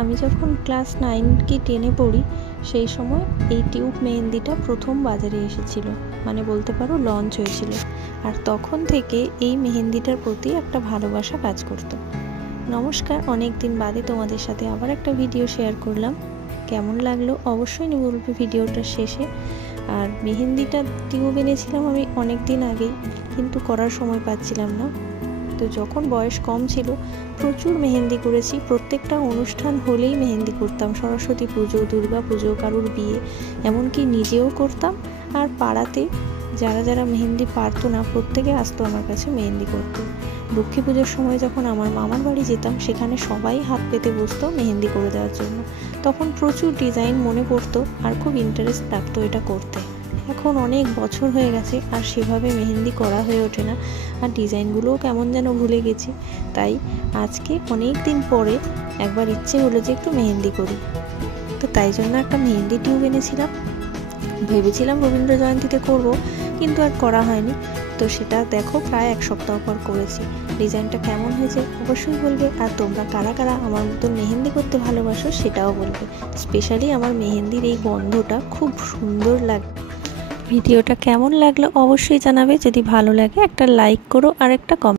আমি যখন ক্লাস 9 কি 10-এ পড়ি সেই সময় এই টিউব মেহেন্দিটা প্রথম বাজারে এসেছিল, মানে বলতে পারো লঞ্চ হয়েছিল। আর তখন থেকে এই মেহেন্দিটার প্রতি একটা ভালোবাসা কাজ করতো। নমস্কার, অনেক দিন বাদে তোমাদের সাথে আবার একটা ভিডিও শেয়ার করলাম। কেমন লাগলো অবশ্যই বলবে ভিডিওটার শেষে। আর মেহেন্দিটা টিউব এনেছিলাম আমি অনেক দিন আগেই, কিন্তু করার সময় পাচ্ছিলাম না। তো যখন বয়স কম ছিল প্রচুর মেহেন্দি করেছি, প্রত্যেকটা অনুষ্ঠান হলেই মেহেন্দি করতাম। সরস্বতী পুজো, দুর্গা পুজো, কারুর বিয়ে, এমনকি নিজেও করতাম। আর পাড়াতে যারা যারা মেহেন্দি পারতো না প্রত্যেকে আসতো আমার কাছে মেহেন্দি করতে। লক্ষ্মী পুজোর সময় যখন আমার মামার বাড়ি যেতাম সেখানে সবাই হাত পেতে বসতো মেহেন্দি করে দেওয়ার জন্য। তখন প্রচুর ডিজাইন মনে পড়তো আর খুব ইন্টারেস্ট লাগতো এটা করতে। এখন অনেক বছর হয়ে গেছে আর সেভাবে মেহেন্দি করা হয়ে ওঠে না, আর ডিজাইনগুলোও কেমন যেন ভুলে গেছি। তাই আজকে অনেক দিন পরে একবার ইচ্ছে হলো যে একটু মেহেন্দি করি। তো তাই জন্য একটা মেহেন্দি টিউব এনেছিলাম। ভেবেছিলাম রবীন্দ্র জয়ন্তীতে করব, কিন্তু আর করা হয়নি। তো সেটা দেখো প্রায় 1 সপ্তাহ পর করেছি। ডিজাইনটা কেমন হয়েছে অবশ্যই বলবে। আর তোমরা কারা কারা আমার মতন মেহেন্দি করতে ভালোবাসো সেটাও বলবে। স্পেশালি আমার মেহেন্দির এই গন্ধটা খুব সুন্দর লাগে। ভিডিওটা কেমন লাগলো অবশ্যই জানাবে। যদি ভালো লাগে একটা লাইক করো আর একটা কমেন্ট